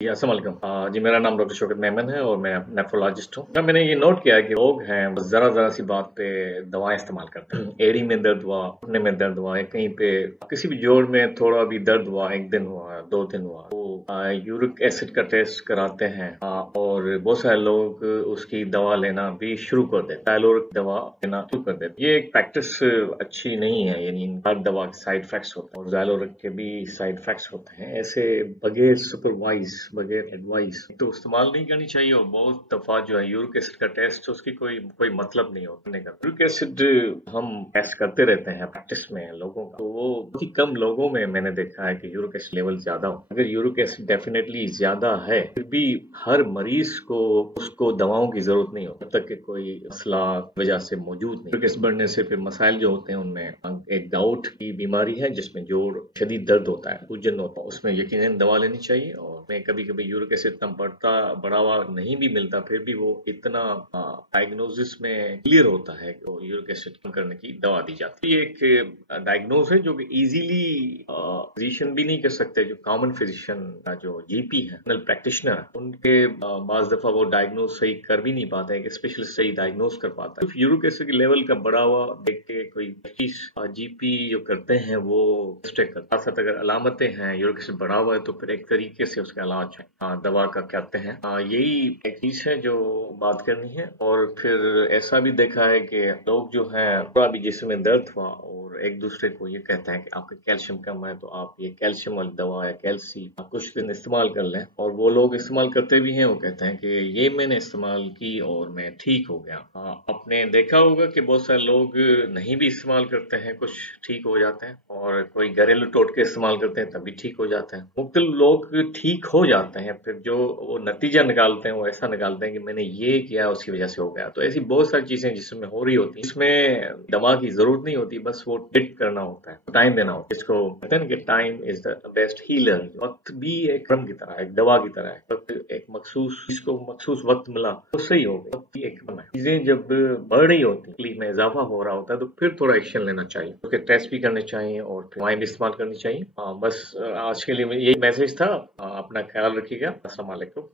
जी, अस्सलाम वालेकुम। जी, मेरा नाम डॉक्टर शौकत मेमन है और मैं नेफ्रोलॉजिस्ट हूँ। मैंने ये नोट किया है कि लोग हैं ज़रा सी बात पे दवाएं इस्तेमाल करते हैं। एड़ी में दर्द हुआ, घुटने में दर्द हुआ, या कहीं पे किसी भी जोड़ में थोड़ा भी दर्द हुआ, 1 दिन हुआ, 2 दिन हुआ, तो यूरिक एसिड का टेस्ट कराते हैं। और बहुत सारे लोग उसकी दवा लेना भी शुरू कर देते, थायरोइड दवा लेना शुरू कर देते। ये एक प्रैक्टिस अच्छी नहीं है, यानी हर दवा के साइड इफेक्ट्स होते हैं और थायरोइड के भी साइड इफेक्ट्स होते हैं। ऐसे बगैर सुपरवाइज, बगैर एडवाइस तो इस्तेमाल नहीं करनी चाहिए। और बहुत दफा जो है यूरिक एसिड का टेस्ट, उसकी कोई कोई मतलब नहीं होता करने का। यूरिक एसिड हम टेस्ट करते रहते हैं प्रैक्टिस में लोगों का, तो वो बहुत ही कम लोगों में मैंने देखा है कि यूरिक एसिड लेवल ज्यादा हो। अगर यूरिक एसिड डेफिनेटली ज्यादा है, फिर भी हर मरीज को उसको दवाओं की जरूरत नहीं होती, जब तक कि कोई मसला वजह से मौजूद नहीं। यूरिक एसिड बढ़ने से फिर मसाइल जो होते हैं, उनमें एक गाउट की बीमारी है जिसमें जोड़ शदीद दर्द होता है, सूजन होता है, उसमें यकीनन दवा लेनी चाहिए। और मैं कभी कभी यूरिक एसिड इतना बढ़ा हुआ नहीं भी मिलता, फिर भी वो इतना डायग्नोसिस में क्लियर होता है कि यूरिक एसिड कम करने की दवा दी जाती है। ये एक डायग्नोस है जो कि इजीली फिजिशियन भी नहीं कर सकते। जो कॉमन फिजिशियन का जो जीपी है, जनरल प्रैक्टिशनर, उनके बाज दफा वो डायग्नोस सही कर भी नहीं पाते हैं कि स्पेशलिस्ट सही डायग्नोस कर पाता है। यूरिक एसिड के लेवल का बढ़ा हुआ देख के कोई जीपी जो करते हैं वो मिस्टेक करते हैं। साथ अगर अलामतें हैं यूरिक एसिड बढ़ा हुआ है, तो फिर एक तरीके से उसका इलाज है, दवा का कहते हैं। यही एक चीज है जो बात करनी है। और फिर ऐसा भी देखा है कि लोग जो है थोड़ा भी जिस्म में दर्द हुआ और एक दूसरे को ये कहते हैं कि आपका कैल्शियम कम है, तो आप ये कैल्शियम वाली दवा या कैल्सी कुछ दिन इस्तेमाल कर लें। और वो लोग इस्तेमाल करते भी हैं, वो कहते हैं कि ये मैंने इस्तेमाल की और मैं ठीक हो गया। आपने देखा होगा कि बहुत सारे लोग नहीं भी इस्तेमाल करते हैं, कुछ ठीक हो जाते हैं, और कोई घरेलू टोटके इस्तेमाल करते हैं तभी ठीक हो जाते हैं। मुख्तलिफ लोग ठीक हो जाते हैं, फिर जो वो नतीजा निकालते हैं वो ऐसा निकालते हैं कि मैंने ये किया उसकी वजह से हो गया। तो ऐसी बहुत सारी चीजें जिसमें हो रही होती है, इसमें दवा की जरूरत नहीं होती, बस वो ट्रीट करना होता है, टाइम देना होता है। इसको कहते हैं कि time is the best healer. वक्त भी एक ड्रम की तरह, एक दवा की तरह है। वक्त एक मखसूस, जिसको मखसूस वक्त मिला तो सही हो गया। वक्त एक ड्रम है। चीजें जब बढ़ रही होती, तकलीफ में इजाफा हो रहा होता है, तो फिर थोड़ा एक्शन लेना चाहिए, उसके टेस्ट भी करने चाहिए और फिर दवाएं भी इस्तेमाल करनी चाहिए। बस आज के लिए यही मैसेज था। अपना ख्याल रखिएगा। अस्सलाम वालेकुम।